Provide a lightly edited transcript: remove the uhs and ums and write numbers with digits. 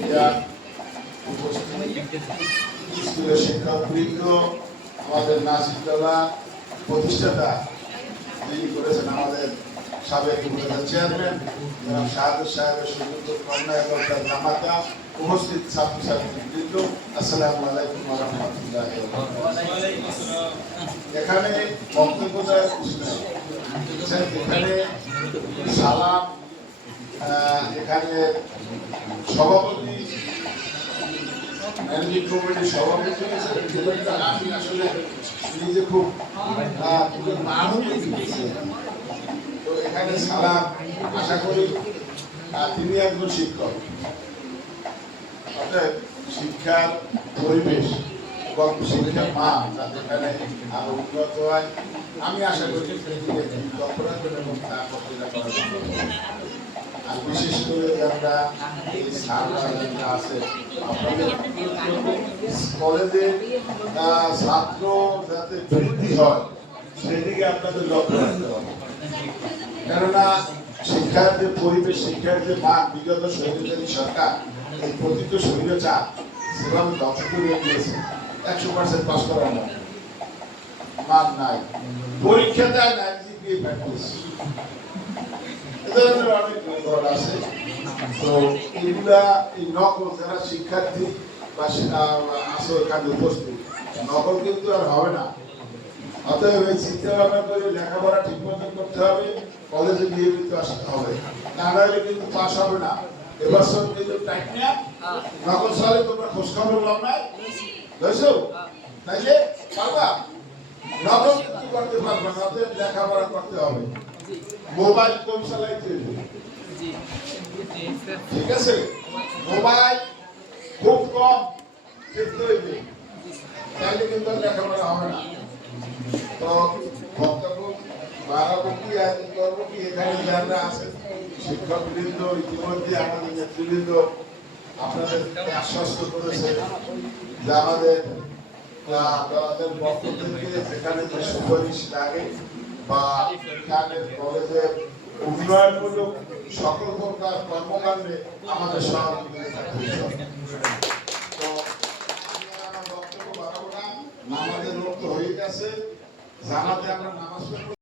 মিয়া স্কুলের শিক্ষকবৃন্দ, আমাদের নাসিরুল্লাহ প্রতিষ্ঠাতা যিনি করেছেন, আমাদের সাবেক চেয়ারম্যান জনাব শাহাদত সাহেবের সুযোগ্য কর্ণায়কর্তা জামাতা, উপস্থিত ছাত্রছাত্রীবৃন্দ, আসসালামু আলাইকুম ওয়া রাহমাতুল্লাহি ওয়া বারাকাতুহু। এখানে বক্তব্য দেওয়ার কিছু নেই, এখানে সালাম, এখানে সভাপতি, ম্যানেজিং কমিটির সভাপতি, আমি আসলে নিজে খুব তো এখানে সালাম, আশা করি তিনি একজন শিক্ষক, অর্থাৎ শিক্ষার পরিবেশ এবং শিক্ষার মান যাতে এখানে আরো উন্নত হয়, আমি আশা করি এবং তা আর বিশেষ করে যারা এই ছাত্ররা আছে আপনাদের কলেজে ছাত্র যাতে বৃদ্ধি হয় সেদিকে আপনাদের লক্ষ্য রাখতে হবে। কেননা শিক্ষার যে পরিবেশ, শিক্ষার যে মান, বিগত স্বৈরাচারী সরকার এই প্রতিত স্বৈরাচার সেভাবে ধ্বংস করে দিয়েছে। 100% পাস করার মান নাই, পরীক্ষা দেয় না, জিপিএ প্র্যাকটিস, এ ধরনের অনেক ঘটনা আছে। তো এগুলা এই নকল যারা শিক্ষার্থী বা আসো এখানে উপস্থিত, নকল কিন্তু আর হবে না। অতএব এই চিন্তা ভাবনা করে লেখাপড়া ঠিক মতো করতে হবে, কলেজে নিয়মিত আসতে হবে, না হলে কিন্তু পাস হবে না। এবছর কিন্তু টাইট না, নকল সালে তোমরা খোঁজ খবর লাভ নাই, বুঝছো? তাইলে পারবা, নকল কিন্তু করতে পারবা না, অতএব লেখাপড়া করতে হবে। মোবাইল কম চালাইতে হবে, ঠিক আছে? মোবাইল খুব কম দেখতে হইবে, তাইলে কিন্তু লেখাপড়া হবে না। তো বক্তব্য বাড়াবো কি আর করবো কি, এখানে যারা আছেন শিক্ষকবৃন্দ, ইতিমধ্যে আমাদের নেতৃবৃন্দ আপনাদেরকে আশ্বস্ত করেছে যে আমাদের পক্ষ থেকে যেখানে যে সুপারিশ লাগে বা এখানে কলেজের উন্নয়নমূলক সকল প্রকার কর্মকাণ্ডে আমাদের সহযোগিতা থাকবে। তো আমি আমার বক্তব্য বাড়াবো না, নামাজের রক্ত হয়ে গেছে, জানাতে আমরা নামাজ